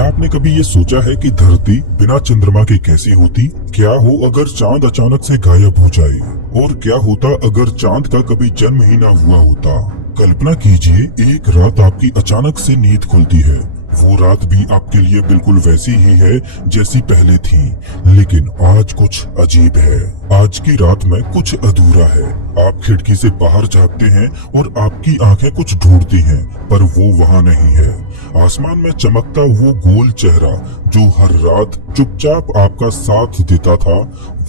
क्या आपने कभी ये सोचा है कि धरती बिना चंद्रमा के कैसी होती? क्या हो अगर चांद अचानक से गायब हो जाए? और क्या होता अगर चांद का कभी जन्म ही ना हुआ होता? कल्पना कीजिए, एक रात आपकी अचानक से नींद खुलती है। वो रात भी आपके लिए बिल्कुल वैसी ही है जैसी पहले थी, लेकिन आज कुछ अजीब है। आज की रात में कुछ अधूरा है। आप खिड़की से बाहर झांकते हैं और आपकी आंखें कुछ ढूंढती हैं, पर वो वहाँ नहीं है। आसमान में चमकता वो गोल चेहरा जो हर रात चुपचाप आपका साथ देता था,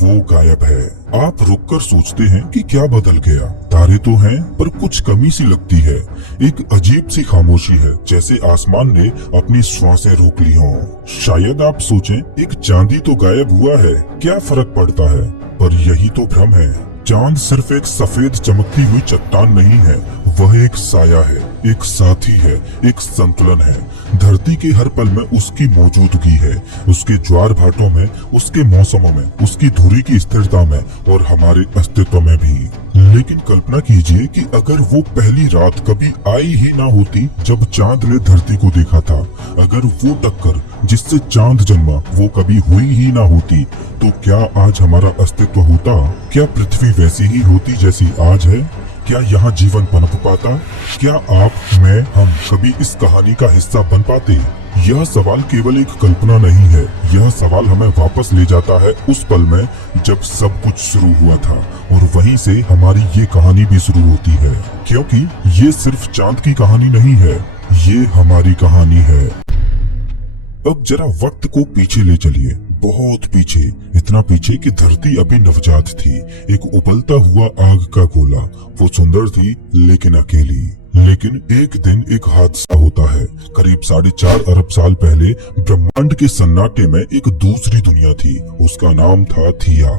वो गायब है। आप रुककर सोचते हैं कि क्या बदल गया। तारे तो हैं, पर कुछ कमी सी लगती है। एक अजीब सी खामोशी है, जैसे आसमान ने अपनी श्वासें रोक ली हों। शायद आप सोचें, एक चांदी तो गायब हुआ है, क्या फर्क पड़ता है? पर यही तो भ्रम है। चांद सिर्फ एक सफेद चमकती हुई चट्टान नहीं है, वह एक साया है, एक साथी है, एक संतुलन है। धरती के हर पल में उसकी मौजूदगी है, उसके ज्वार भाटों में, उसके मौसमों में, उसकी धुरी की स्थिरता में और हमारे अस्तित्व में भी। लेकिन कल्पना कीजिए कि अगर वो पहली रात कभी आई ही ना होती जब चांद ने धरती को देखा था, अगर वो टक्कर जिससे चांद जन्मा वो कभी हुई ही ना होती, तो क्या आज हमारा अस्तित्व होता? क्या पृथ्वी वैसी ही होती जैसी आज है? क्या यहाँ जीवन पनप पाता? क्या आप, मैं, हम कभी इस कहानी का हिस्सा बन पाते? यह सवाल केवल एक कल्पना नहीं है, यह सवाल हमें वापस ले जाता है उस पल में जब सब कुछ शुरू हुआ था, और वहीं से हमारी ये कहानी भी शुरू होती है। क्योंकि ये सिर्फ चांद की कहानी नहीं है, ये हमारी कहानी है। अब जरा वक्त को पीछे ले चलिए, बहुत पीछे, इतना पीछे कि धरती अभी नवजात थी, एक उबलता हुआ आग का गोला। वो सुंदर थी लेकिन अकेली। लेकिन एक दिन एक हादसा होता है। करीब 4.5 अरब साल पहले ब्रह्मांड के सन्नाटे में एक दूसरी दुनिया थी। उसका नाम था थिया।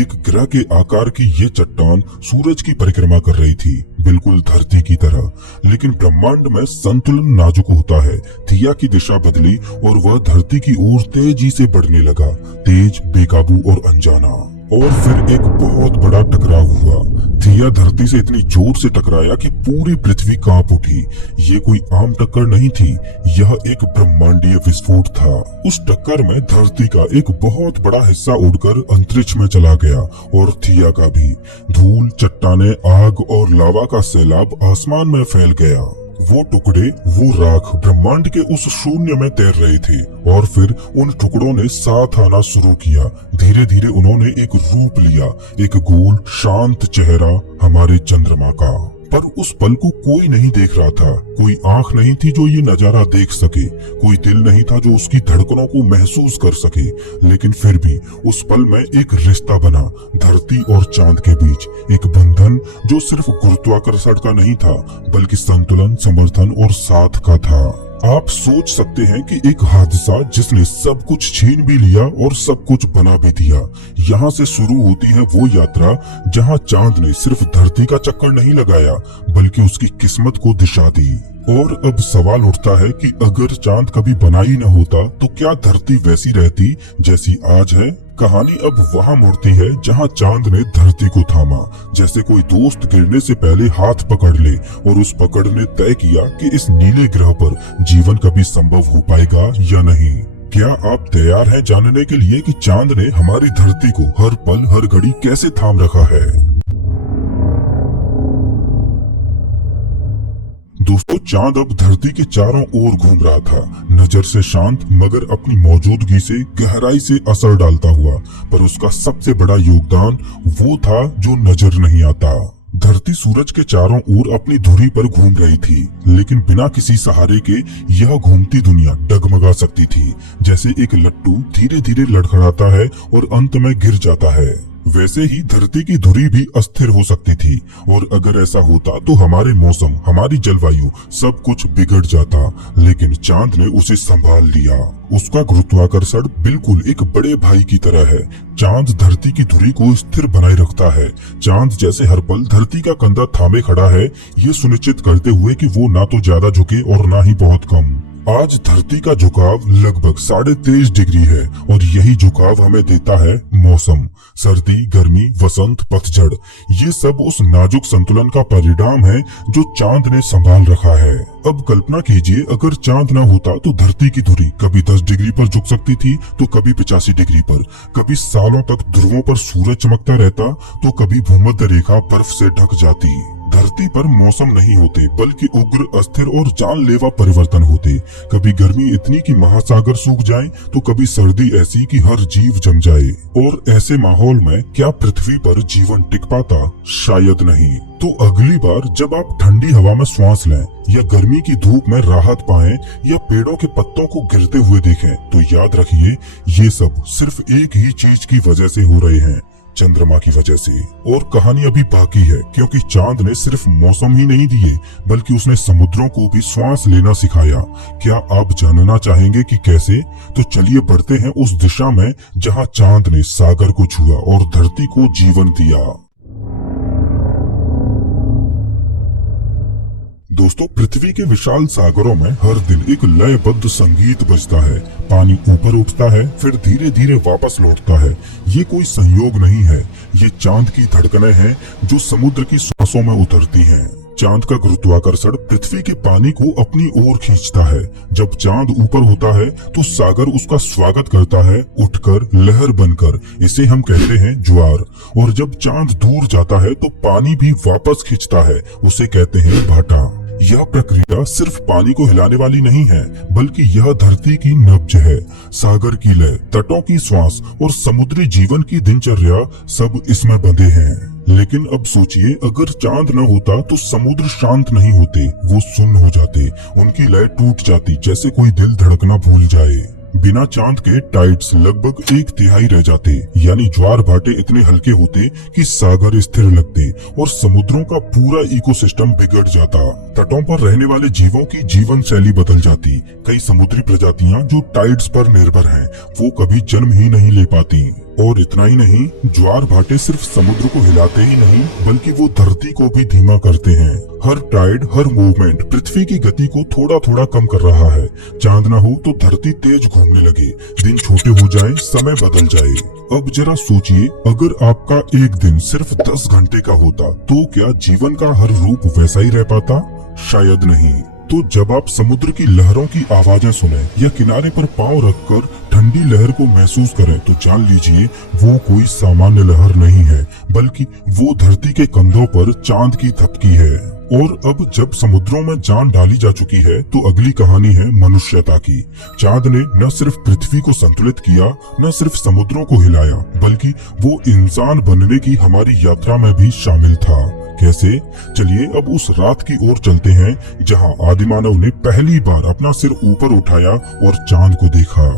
एक ग्रह के आकार की ये चट्टान सूरज की परिक्रमा कर रही थी, बिल्कुल धरती की तरह। लेकिन ब्रह्मांड में संतुलन नाजुक होता है। थिया की दिशा बदली और वह धरती की ओर तेजी से बढ़ने लगा, तेज, बेकाबू और अनजाना। और फिर एक बहुत बड़ा टकराव हुआ। थिया धरती से इतनी जोर से टकराया कि पूरी पृथ्वी कांप उठी। ये कोई आम टक्कर नहीं थी, यह एक ब्रह्मांडीय विस्फोट था। उस टक्कर में धरती का एक बहुत बड़ा हिस्सा उड़कर अंतरिक्ष में चला गया, और थिया का भी। धूल, चट्टाने, आग और लावा का सैलाब आसमान में फैल गया। वो टुकड़े, वो राख ब्रह्मांड के उस शून्य में तैर रहे थे, और फिर उन टुकड़ों ने साथ आना शुरू किया। धीरे धीरे उन्होंने एक रूप लिया, एक गोल शांत चेहरा, हमारे चंद्रमा का। पर उस पल को कोई नहीं देख रहा था। कोई आंख नहीं थी जो ये नजारा देख सके, कोई दिल नहीं था जो उसकी धड़कनों को महसूस कर सके। लेकिन फिर भी उस पल में एक रिश्ता बना, धरती और चांद के बीच एक बंधन जो सिर्फ गुरुत्वाकर्षण का नहीं था, बल्कि संतुलन, समर्थन और साथ का था। आप सोच सकते हैं कि एक हादसा जिसने सब कुछ छीन भी लिया और सब कुछ बना भी दिया। यहाँ से शुरू होती है वो यात्रा जहाँ चांद ने सिर्फ धरती का चक्कर नहीं लगाया, बल्कि उसकी किस्मत को दिशा दी। और अब सवाल उठता है कि अगर चांद कभी बना ही न होता, तो क्या धरती वैसी रहती जैसी आज है? कहानी अब वहाँ मुड़ती है जहाँ चांद ने धरती को थामा, जैसे कोई दोस्त गिरने से पहले हाथ पकड़ ले, और उस पकड़ ने तय किया कि इस नीले ग्रह पर जीवन कभी संभव हो पाएगा या नहीं। क्या आप तैयार हैं जानने के लिए कि चांद ने हमारी धरती को हर पल, हर घड़ी कैसे थाम रखा है? दोस्तों, चांद अब धरती के चारों ओर घूम रहा था, नजर से शांत मगर अपनी मौजूदगी से गहराई से असर डालता हुआ। पर उसका सबसे बड़ा योगदान वो था जो नजर नहीं आता। धरती सूरज के चारों ओर अपनी धुरी पर घूम रही थी, लेकिन बिना किसी सहारे के यह घूमती दुनिया डगमगा सकती थी, जैसे एक लट्टू धीरे धीरे लड़खड़ाता है और अंत में गिर जाता है। वैसे ही धरती की धुरी भी अस्थिर हो सकती थी, और अगर ऐसा होता तो हमारे मौसम, हमारी जलवायु, सब कुछ बिगड़ जाता। लेकिन चांद ने उसे संभाल लिया। उसका गुरुत्वाकर्षण बिल्कुल एक बड़े भाई की तरह है। चांद धरती की धुरी को स्थिर बनाए रखता है। चांद जैसे हर पल धरती का कंधा थामे खड़ा है, ये सुनिश्चित करते हुए कि वो ना तो ज्यादा झुके और ना ही बहुत कम। आज धरती का झुकाव लगभग 23.5 डिग्री है, और यही झुकाव हमें देता है मौसम, सर्दी, गर्मी, वसंत, पतझड़, ये सब उस नाजुक संतुलन का परिणाम है जो चांद ने संभाल रखा है। अब कल्पना कीजिए, अगर चांद न होता तो धरती की धुरी कभी 10 डिग्री पर झुक सकती थी तो कभी 85 डिग्री पर, कभी सालों तक ध्रुवों पर सूरज चमकता रहता तो कभी भूमध्य रेखा बर्फ से ढक जाती। धरती पर मौसम नहीं होते बल्कि उग्र, अस्थिर और जानलेवा परिवर्तन होते। कभी गर्मी इतनी कि महासागर सूख जाए तो कभी सर्दी ऐसी कि हर जीव जम जाए। और ऐसे माहौल में क्या पृथ्वी पर जीवन टिक पाता? शायद नहीं। तो अगली बार जब आप ठंडी हवा में सांस लें या गर्मी की धूप में राहत पाएं या पेड़ों के पत्तों को गिरते हुए देखें तो याद रखिए, ये सब सिर्फ एक ही चीज की वजह से हो रहे हैं, चंद्रमा की वजह से। और कहानी अभी बाकी है, क्योंकि चांद ने सिर्फ मौसम ही नहीं दिए बल्कि उसने समुद्रों को भी सांस लेना सिखाया। क्या आप जानना चाहेंगे कि कैसे? तो चलिए बढ़ते हैं उस दिशा में जहां चांद ने सागर को छुआ और धरती को जीवन दिया। दोस्तों, पृथ्वी के विशाल सागरों में हर दिन एक लयबद्ध संगीत बजता है। पानी ऊपर उठता है, फिर धीरे धीरे वापस लौटता है। ये कोई संयोग नहीं है, ये चांद की धड़कनें हैं जो समुद्र की सांसों में उतरती हैं। चांद का गुरुत्वाकर्षण पृथ्वी के पानी को अपनी ओर खींचता है। जब चांद ऊपर होता है तो सागर उसका स्वागत करता है, उठकर लहर बनकर। इसे हम कहते हैं ज्वार। और जब चांद दूर जाता है तो पानी भी वापस खींचता है, उसे कहते हैं भाटा। यह प्रक्रिया सिर्फ पानी को हिलाने वाली नहीं है, बल्कि यह धरती की नब्ज है। सागर की लय, तटों की श्वास और समुद्री जीवन की दिनचर्या सब इसमें बंधे हैं। लेकिन अब सोचिए, अगर चांद न होता तो समुद्र शांत नहीं होते, वो सुन्न हो जाते, उनकी लय टूट जाती, जैसे कोई दिल धड़कना भूल जाए। बिना चांद के टाइड्स लगभग 1/3 रह जाते, यानी ज्वार भाटे इतने हल्के होते कि सागर स्थिर लगते और समुद्रों का पूरा इकोसिस्टम बिगड़ जाता। तटों पर रहने वाले जीवों की जीवन शैली बदल जाती। कई समुद्री प्रजातियां जो टाइड्स पर निर्भर हैं, वो कभी जन्म ही नहीं ले पाती। और इतना ही नहीं, ज्वार भाटे सिर्फ समुद्र को हिलाते ही नहीं बल्कि वो धरती को भी धीमा करते हैं। हर टाइड, हर मूवमेंट पृथ्वी की गति को थोड़ा थोड़ा कम कर रहा है। चांद न हो तो धरती तेज घूमने लगे, दिन छोटे हो जाए, समय बदल जाए। अब जरा सोचिए, अगर आपका एक दिन सिर्फ 10 घंटे का होता तो क्या जीवन का हर रूप वैसा ही रह पाता? शायद नहीं। तो जब आप समुद्र की लहरों की आवाजें सुने या किनारे पर पांव रखकर ठंडी लहर को महसूस करें तो जान लीजिए वो कोई सामान्य लहर नहीं है, बल्कि वो धरती के कंधों पर चांद की थपकी है। और अब जब समुद्रों में जान डाली जा चुकी है तो अगली कहानी है मनुष्यता की। चांद ने न सिर्फ पृथ्वी को संतुलित किया, न सिर्फ समुद्रों को हिलाया, बल्कि वो इंसान बनने की हमारी यात्रा में भी शामिल था। कैसे? चलिए अब उस रात की ओर चलते हैं जहां आदिमानव ने पहली बार अपना सिर ऊपर उठाया और चांद को देखा।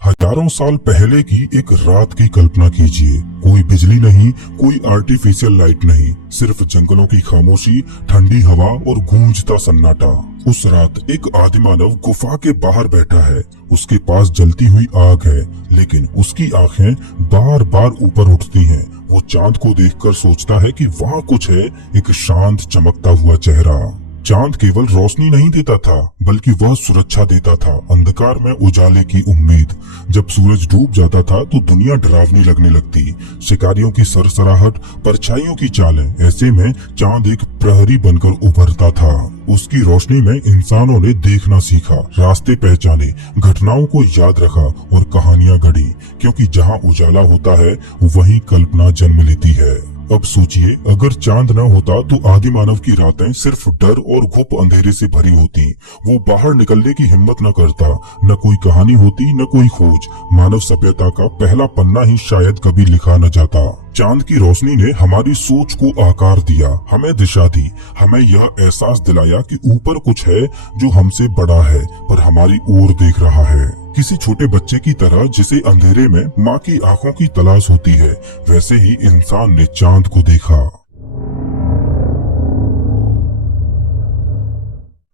हजारों साल पहले की एक रात की कल्पना कीजिए। कोई बिजली नहीं, कोई आर्टिफिशियल लाइट नहीं, सिर्फ जंगलों की खामोशी, ठंडी हवा और गूंजता सन्नाटा। उस रात एक आदिमानव गुफा के बाहर बैठा है। उसके पास जलती हुई आग है, लेकिन उसकी आंखें बार बार ऊपर उठती हैं। वो चांद को देखकर सोचता है कि वहाँ कुछ है, एक शांत चमकता हुआ चेहरा। चांद केवल रोशनी नहीं देता था, बल्कि वह सुरक्षा देता था, अंधकार में उजाले की उम्मीद। जब सूरज डूब जाता था तो दुनिया डरावनी लगने लगती। शिकारियों की सरसराहट, परछाइयों की चालें, ऐसे में चांद एक प्रहरी बनकर उभरता था। उसकी रोशनी में इंसानों ने देखना सीखा, रास्ते पहचाने, घटनाओं को याद रखा और कहानियां गढ़ी, क्योंकि जहां उजाला होता है वहीं कल्पना जन्म लेती है। अब सोचिए, अगर चांद न होता तो आदि मानव की रातें सिर्फ डर और घुप अंधेरे से भरी होती। वो बाहर निकलने की हिम्मत न करता, न कोई कहानी होती, न कोई खोज। मानव सभ्यता का पहला पन्ना ही शायद कभी लिखा न जाता। चांद की रोशनी ने हमारी सोच को आकार दिया, हमें दिशा दी, हमें यह एहसास दिलाया कि ऊपर कुछ है जो हमसे बड़ा है पर हमारी ओर देख रहा है। किसी छोटे बच्चे की तरह जिसे अंधेरे में माँ की आंखों की तलाश होती है, वैसे ही इंसान ने चांद को देखा।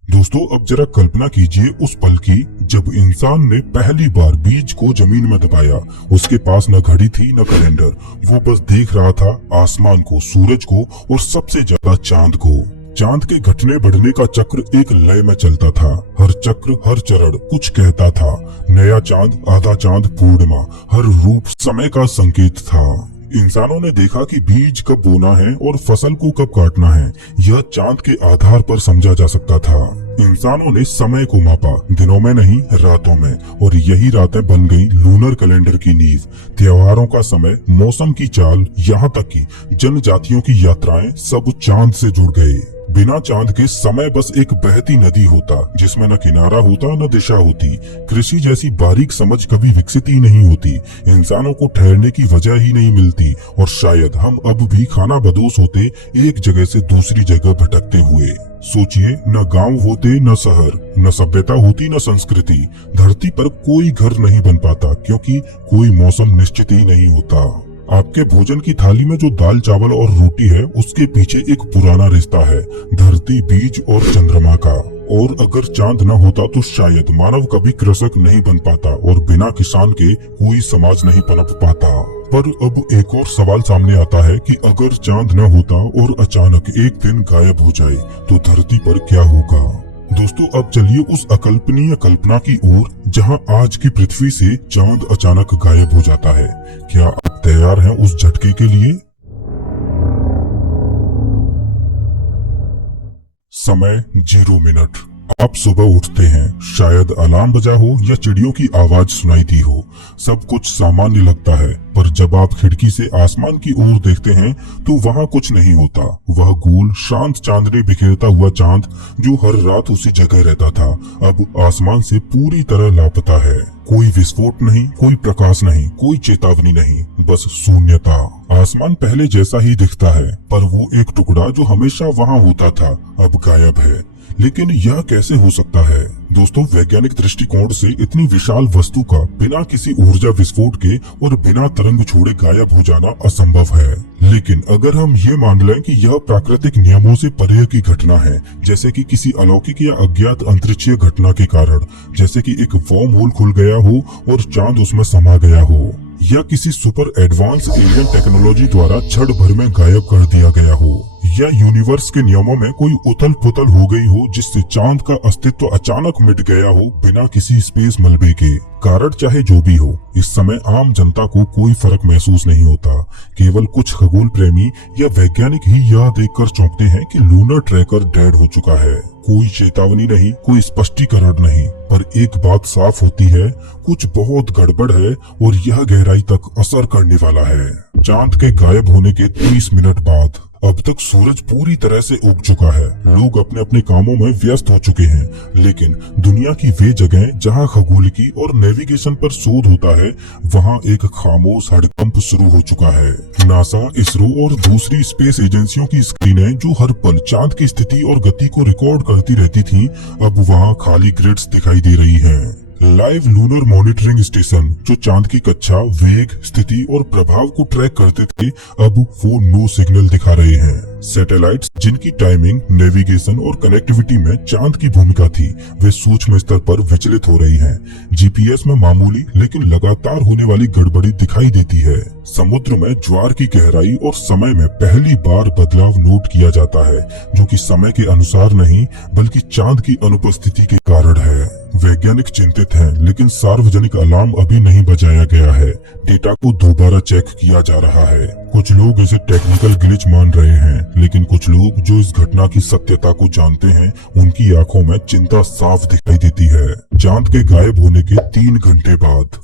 दोस्तों, अब जरा कल्पना कीजिए उस पल की जब इंसान ने पहली बार बीज को जमीन में दबाया। उसके पास न घड़ी थी न कैलेंडर, वो बस देख रहा था आसमान को, सूरज को और सबसे ज्यादा चांद को। चांद के घटने बढ़ने का चक्र एक लय में चलता था। हर चक्र, हर चरण कुछ कहता था। नया चांद, आधा चांद, पूर्णिमा, हर रूप समय का संकेत था। इंसानों ने देखा कि बीज कब बोना है और फसल को कब काटना है, यह चांद के आधार पर समझा जा सकता था। इंसानों ने समय को मापा, दिनों में नहीं रातों में, और यही रातें बन गई लूनर कैलेंडर की नींव। त्योहारों का समय, मौसम की चाल, यहाँ तक कि जनजातियों की यात्राएं सब चांद से जुड़ गए। बिना चांद के समय बस एक बहती नदी होता, जिसमें न किनारा होता न दिशा होती। कृषि जैसी बारीक समझ कभी विकसित ही नहीं होती। इंसानों को ठहरने की वजह ही नहीं मिलती, और शायद हम अब भी खाना बदोश होते, एक जगह से दूसरी जगह भटकते हुए। सोचिए, न गांव होते न शहर, न सभ्यता होती न संस्कृति। धरती पर कोई घर नहीं बन पाता, क्योंकि कोई मौसम निश्चित ही नहीं होता। आपके भोजन की थाली में जो दाल, चावल और रोटी है, उसके पीछे एक पुराना रिश्ता है, धरती, बीज और चंद्रमा का। और अगर चांद न होता तो शायद मानव कभी कृषक नहीं बन पाता, और बिना किसान के कोई समाज नहीं पनप पाता। पर अब एक और सवाल सामने आता है कि अगर चांद न होता और अचानक एक दिन गायब हो जाए, तो धरती पर क्या होगा? दोस्तों, अब चलिए उस अकल्पनीय कल्पना की ओर, जहां आज की पृथ्वी से चांद अचानक गायब हो जाता है। क्या आप तैयार हैं उस झटके के लिए? समय 0 मिनट। आप सुबह उठते हैं, शायद अलार्म बजा हो या चिड़ियों की आवाज सुनाई दी हो। सब कुछ सामान्य लगता है, पर जब आप खिड़की से आसमान की ओर देखते हैं तो वहाँ कुछ नहीं होता। वह गोल शांत चांदनी बिखेरता हुआ चांद, जो हर रात उसी जगह रहता था, अब आसमान से पूरी तरह लापता है। कोई विस्फोट नहीं, कोई प्रकाश नहीं, कोई चेतावनी नहीं, बस शून्यता। आसमान पहले जैसा ही दिखता है, पर वो एक टुकड़ा जो हमेशा वहाँ होता था, अब गायब है। लेकिन यह कैसे हो सकता है? दोस्तों, वैज्ञानिक दृष्टिकोण से इतनी विशाल वस्तु का बिना किसी ऊर्जा विस्फोट के और बिना तरंग छोड़े गायब हो जाना असंभव है। लेकिन अगर हम ये मान लें कि यह प्राकृतिक नियमों से परे की घटना है, जैसे कि किसी अलौकिक या अज्ञात अंतरिक्षीय घटना के कारण, जैसे कि एक वर्म होल खुल गया हो और चांद उसमें समा गया हो, या किसी सुपर एडवांस एलियन टेक्नोलॉजी द्वारा क्षण भर में गायब कर दिया गया हो, या यूनिवर्स के नियमों में कोई उथल पुथल हो गई हो जिससे चांद का अस्तित्व अचानक मिट गया हो बिना किसी स्पेस मलबे के। कारण चाहे जो भी हो, इस समय आम जनता को कोई फर्क महसूस नहीं होता। केवल कुछ खगोल प्रेमी या वैज्ञानिक ही यह देखकर चौंकते हैं कि लूनर ट्रैकर डेड हो चुका है। कोई चेतावनी नहीं, कोई स्पष्टीकरण नहीं, पर एक बात साफ होती है, कुछ बहुत गड़बड़ है और यह गहराई तक असर करने वाला है। चांद के गायब होने के 30 मिनट बाद अब तक सूरज पूरी तरह से उग चुका है। लोग अपने अपने कामों में व्यस्त हो चुके हैं, लेकिन दुनिया की वे जगह जहां खगोलिकी और नेविगेशन पर शोध होता है, वहां एक खामोश हड़कंप शुरू हो चुका है। नासा, इसरो और दूसरी स्पेस एजेंसियों की स्क्रीनें जो हर पल चांद की स्थिति और गति को रिकॉर्ड करती रहती थीं, अब वहां खाली ग्रिड्स दिखाई दे रही हैं। लाइव लूनर मॉनिटरिंग स्टेशन जो चांद की कक्षा, वेग, स्थिति और प्रभाव को ट्रैक करते थे, अब वो नो सिग्नल दिखा रहे हैं। सैटेलाइट्स जिनकी टाइमिंग, नेविगेशन और कनेक्टिविटी में चांद की भूमिका थी, वे सूक्ष्म स्तर पर विचलित हो रही हैं। जीपीएस में मामूली लेकिन लगातार होने वाली गड़बड़ी दिखाई देती है। समुद्र में ज्वार की गहराई और समय में पहली बार बदलाव नोट किया जाता है, जो कि समय के अनुसार नहीं बल्कि चांद की अनुपस्थिति के कारण है। वैज्ञानिक चिंतित हैं, लेकिन सार्वजनिक अलार्म अभी नहीं बजाया गया है। डेटा को दोबारा चेक किया जा रहा है। कुछ लोग इसे टेक्निकल ग्लिच मान रहे हैं, लेकिन कुछ लोग जो इस घटना की सत्यता को जानते हैं, उनकी आंखों में चिंता साफ दिखाई देती है। चांद के गायब होने के 3 घंटे बाद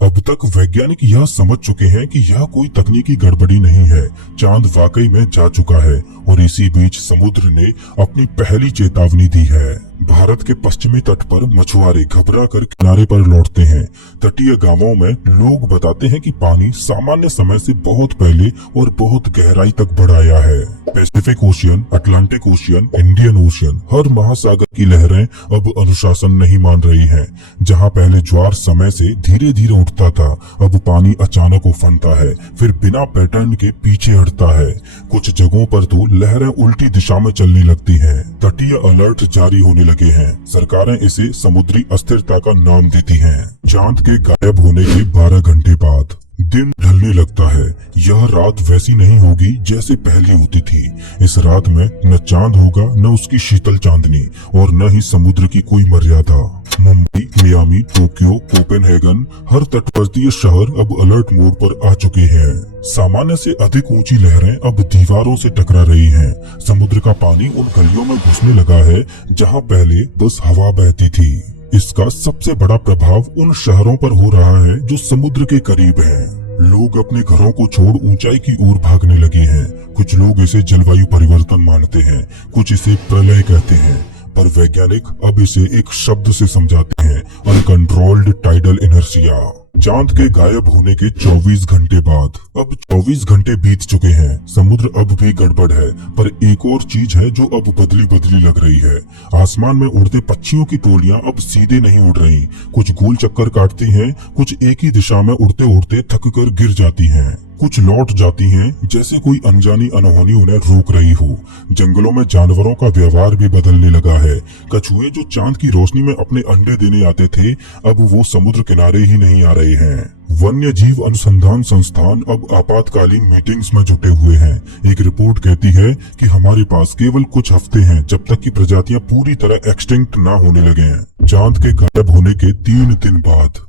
अब तक वैज्ञानिक यह समझ चुके हैं कि यह कोई तकनीकी गड़बड़ी नहीं है, चांद वाकई में जा चुका है, और इसी बीच समुद्र ने अपनी पहली चेतावनी दी है। भारत के पश्चिमी तट पर मछुआरे घबरा कर किनारे पर लौटते हैं। तटीय गांवों में लोग बताते हैं कि पानी सामान्य समय से बहुत पहले और बहुत गहराई तक बढ़ आया है। Pacific Ocean, Atlantic Ocean, Indian Ocean, हर महासागर की लहरें अब अनुशासन नहीं मान रही हैं। जहां पहले ज्वार समय से धीरे धीरे उठता था, अब पानी अचानक उफनता है, फिर बिना पैटर्न के पीछे हटता है। कुछ जगहों पर तो लहरें उल्टी दिशा में चलने लगती हैं। तटीय अलर्ट जारी होने लगे हैं। सरकारें इसे समुद्री अस्थिरता का नाम देती हैं। चांद के गायब होने के 12 घंटे बाद दिन ढलने लगता है। यह रात वैसी नहीं होगी जैसे पहले होती थी। इस रात में न चांद होगा, न उसकी शीतल चांदनी, और न ही समुद्र की कोई मर्यादा। मुंबई, मियामी, टोक्यो, कोपेनहेगन, हर तटवर्तीय शहर अब अलर्ट मोड पर आ चुके हैं। सामान्य से अधिक ऊंची लहरें अब दीवारों से टकरा रही हैं। समुद्र का पानी उन गलियों में घुसने लगा है जहां पहले बस हवा बहती थी। इसका सबसे बड़ा प्रभाव उन शहरों पर हो रहा है जो समुद्र के करीब हैं। लोग अपने घरों को छोड़ ऊंचाई की ओर भागने लगे हैं। कुछ लोग इसे जलवायु परिवर्तन मानते हैं, कुछ इसे प्रलय कहते हैं, पर वैज्ञानिक अब इसे एक शब्द से समझाते हैं, अनकंट्रोल्ड टाइडल इनर्शिया। चांद के गायब होने के 24 घंटे बाद अब 24 घंटे बीत चुके हैं। समुद्र अब भी गड़बड़ है, पर एक और चीज है जो अब बदली बदली लग रही है। आसमान में उड़ते पक्षियों की टोलियां अब सीधे नहीं उड़ रही। कुछ गोल चक्कर काटती हैं, कुछ एक ही दिशा में उड़ते उड़ते थक कर गिर जाती हैं। कुछ लौट जाती हैं जैसे कोई अनजानी अनहोनी उन्हें रोक रही हो। जंगलों में जानवरों का व्यवहार भी बदलने लगा है। कछुए जो चांद की रोशनी में अपने अंडे देने आते थे, अब वो समुद्र किनारे ही नहीं आ रहे हैं। वन्य जीव अनुसंधान संस्थान अब आपातकालीन मीटिंग्स में जुटे हुए हैं। एक रिपोर्ट कहती है कि हमारे पास केवल कुछ हफ्ते हैं जब तक कि प्रजातियां पूरी तरह एक्सटिंक्ट ना होने लगे। चांद के गायब होने के 3 दिन बाद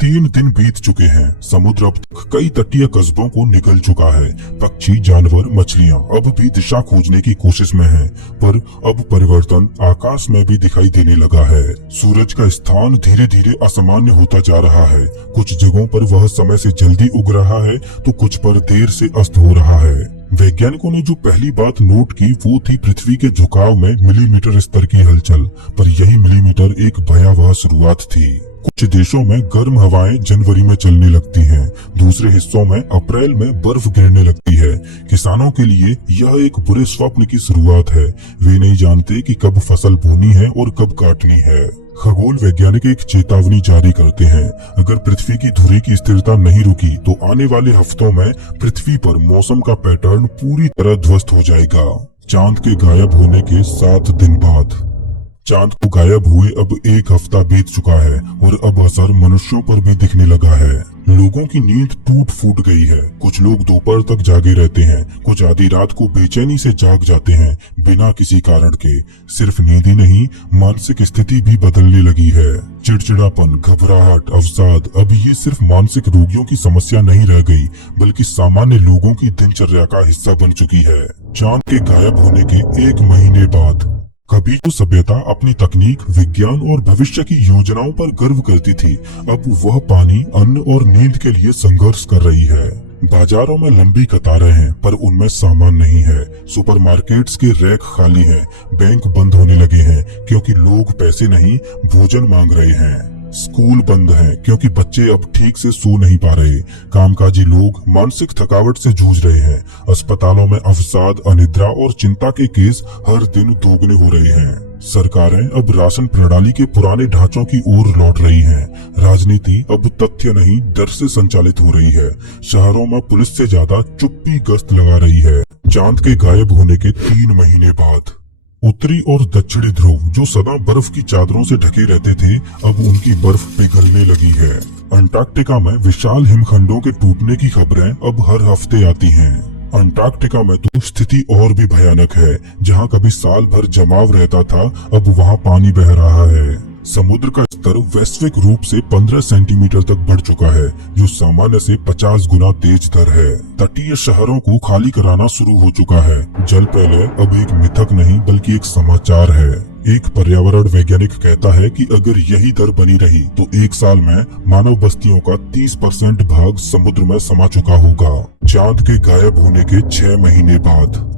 3 दिन बीत चुके हैं। समुद्र अब तक कई तटीय कस्बों को निगल चुका है। पक्षी, जानवर, मछलियां अब भी दिशा खोजने की कोशिश में हैं, पर अब परिवर्तन आकाश में भी दिखाई देने लगा है। सूरज का स्थान धीरे धीरे असामान्य होता जा रहा है। कुछ जगहों पर वह समय से जल्दी उग रहा है तो कुछ पर देर से अस्त हो रहा है। वैज्ञानिकों ने जो पहली बात नोट की वो थी पृथ्वी के झुकाव में मिलीमीटर स्तर की हलचल, पर यही मिलीमीटर एक भयावह शुरुआत थी। कुछ देशों में गर्म हवाएं जनवरी में चलने लगती हैं, दूसरे हिस्सों में अप्रैल में बर्फ गिरने लगती है। किसानों के लिए यह एक बुरे स्वप्न की शुरुआत है। वे नहीं जानते कि कब फसल बोनी है और कब काटनी है। खगोल वैज्ञानिक एक चेतावनी जारी करते हैं, अगर पृथ्वी की धुरी की स्थिरता नहीं रुकी तो आने वाले हफ्तों में पृथ्वी पर मौसम का पैटर्न पूरी तरह ध्वस्त हो जाएगा। चांद के गायब होने के 7 दिन बाद चांद को गायब हुए अब 1 हफ्ता बीत चुका है और अब असर मनुष्यों पर भी दिखने लगा है। लोगों की नींद टूट फूट गई है। कुछ लोग दोपहर तक जागे रहते हैं, कुछ आधी रात को बेचैनी से जाग जाते हैं बिना किसी कारण के। सिर्फ नींद ही नहीं, मानसिक स्थिति भी बदलने लगी है। चिड़चिड़ापन, घबराहट, अवसाद, अब ये सिर्फ मानसिक रोगियों की समस्या नहीं रह गई, बल्कि सामान्य लोगों की दिनचर्या का हिस्सा बन चुकी है। चांद के गायब होने के 1 महीने बाद कभी जो सभ्यता अपनी तकनीक, विज्ञान और भविष्य की योजनाओं पर गर्व करती थी, अब वह पानी, अन्न और नींद के लिए संघर्ष कर रही है। बाजारों में लंबी कतारें हैं, पर उनमें सामान नहीं है। सुपरमार्केट्स के रैक खाली हैं, बैंक बंद होने लगे हैं क्योंकि लोग पैसे नहीं, भोजन मांग रहे हैं। स्कूल बंद हैं क्योंकि बच्चे अब ठीक से सो नहीं पा रहे। कामकाजी लोग मानसिक थकावट से जूझ रहे हैं। अस्पतालों में अवसाद, अनिद्रा और चिंता के केस हर दिन दोगुने हो रहे हैं। सरकारें अब राशन प्रणाली के पुराने ढांचों की ओर लौट रही हैं। राजनीति अब तथ्य नहीं, डर से संचालित हो रही है। शहरों में पुलिस से ज्यादा चुप्पी गश्त लगा रही है। चांद के गायब होने के 3 महीने बाद उत्तरी और दक्षिणी ध्रुव जो सदा बर्फ की चादरों से ढके रहते थे, अब उनकी बर्फ पिघलने लगी है। अंटार्कटिका में विशाल हिमखंडों के टूटने की खबरें अब हर हफ्ते आती हैं। अंटार्कटिका में तो स्थिति और भी भयानक है। जहां कभी साल भर जमाव रहता था, अब वहां पानी बह रहा है। समुद्र का स्तर वैश्विक रूप से 15 सेंटीमीटर तक बढ़ चुका है, जो सामान्य से 50 गुना तेज दर है। तटीय शहरों को खाली कराना शुरू हो चुका है। जल प्रलय अब एक मिथक नहीं बल्कि एक समाचार है। एक पर्यावरण वैज्ञानिक कहता है कि अगर यही दर बनी रही तो 1 साल में मानव बस्तियों का 30% भाग समुद्र में समा चुका होगा। चांद के गायब होने के 6 महीने बाद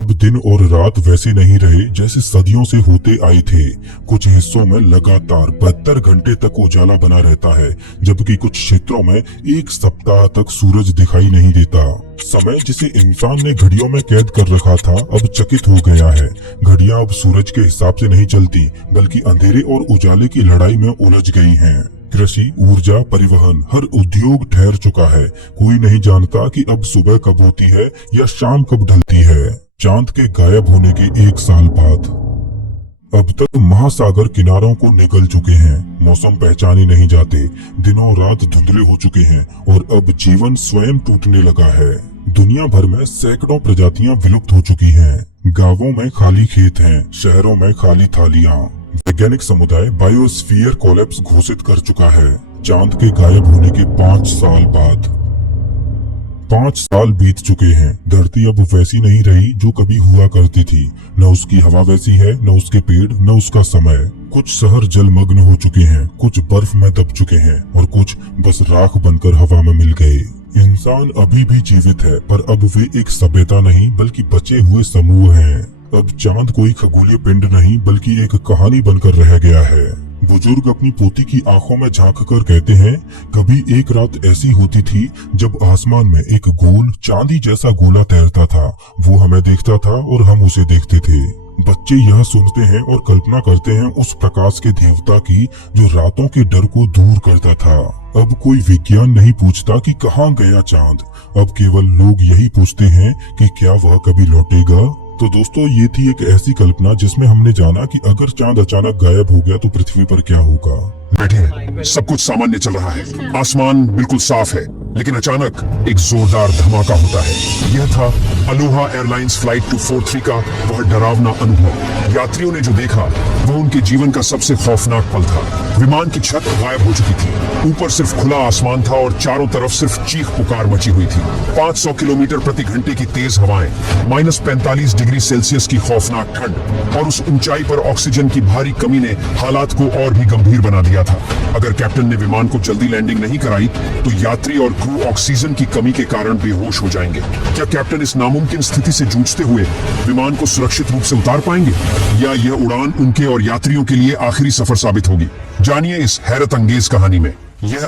अब दिन और रात वैसे नहीं रहे जैसे सदियों से होते आए थे। कुछ हिस्सों में लगातार 72 घंटे तक उजाला बना रहता है, जबकि कुछ क्षेत्रों में 1 सप्ताह तक सूरज दिखाई नहीं देता। समय जिसे इंसान ने घड़ियों में कैद कर रखा था, अब चकित हो गया है। घड़ियां अब सूरज के हिसाब से नहीं चलती, बल्कि अंधेरे और उजाले की लड़ाई में उलझ गई हैं। कृषि, ऊर्जा, परिवहन, हर उद्योग ठहर चुका है। कोई नहीं जानता कि अब सुबह कब होती है या शाम कब ढलती है। चांद के गायब होने के 1 साल बाद अब तक महासागर किनारों को निगल चुके हैं, मौसम पहचाने नहीं जाते, दिनों रात धुंधले हो चुके हैं और अब जीवन स्वयं टूटने लगा है। दुनिया भर में सैकड़ों प्रजातियां विलुप्त हो चुकी हैं। गांवों में खाली खेत हैं, शहरों में खाली थालियां। वैज्ञानिक समुदाय बायोस्फीयर कोलैप्स घोषित कर चुका है। चांद के गायब होने के 5 साल बाद 5 साल बीत चुके हैं। धरती अब वैसी नहीं रही जो कभी हुआ करती थी। न उसकी हवा वैसी है, न उसके पेड़, न उसका समय। कुछ शहर जलमग्न हो चुके हैं, कुछ बर्फ में दब चुके हैं और कुछ बस राख बनकर हवा में मिल गए। इंसान अभी भी जीवित है, पर अब वे एक सभ्यता नहीं बल्कि बचे हुए समूह हैं। अब चांद कोई खगोलीय पिंड नहीं बल्कि एक कहानी बनकर रह गया है। बुजुर्ग अपनी पोती की आंखों में झांक कर कहते हैं, कभी एक रात ऐसी होती थी जब आसमान में एक गोल चांदी जैसा गोला तैरता था। वो हमें देखता था और हम उसे देखते थे। बच्चे यह सुनते हैं और कल्पना करते हैं उस प्रकाश के देवता की जो रातों के डर को दूर करता था। अब कोई विज्ञान नहीं पूछता कि कहाँ गया चांद। अब केवल लोग यही पूछते हैं कि क्या वह कभी लौटेगा। तो दोस्तों, ये थी एक ऐसी कल्पना जिसमें हमने जाना कि अगर चांद अचानक गायब हो गया तो पृथ्वी पर क्या होगा। बैठे हैं, सब कुछ सामान्य चल रहा है, आसमान बिल्कुल साफ है, लेकिन अचानक एक जोरदार धमाका होता है। यह था अलोहा एयरलाइंस फ्लाइट 243 का वह डरावना अनुभव। यात्रियों ने जो देखा वह उनके जीवन का सबसे खौफनाक पल था। विमान की छत गायब हो चुकी थी, ऊपर सिर्फ खुला आसमान था और चारों तरफ सिर्फ चीख पुकार मची हुई थी। 500 किलोमीटर प्रति घंटे की तेज हवाएं, -45 डिग्री सेल्सियस की खौफनाक ठंड और उस ऊंचाई पर ऑक्सीजन की भारी कमी ने हालात को और भी गंभीर बना दिया था। अगर कैप्टन ने विमान को जल्दी लैंडिंग नहीं कराई तो यात्री और क्रू ऑक्सीजन की कमी के कारण बेहोश हो जाएंगे। क्या कैप्टन इस नामुमकिन स्थिति से जूझते हुए विमान को सुरक्षित रूप से उतार पाएंगे, या यह उड़ान उनके और यात्रियों के लिए आखिरी सफर साबित होगी? जानिए इस हैरत अंगेज कहानी में। यह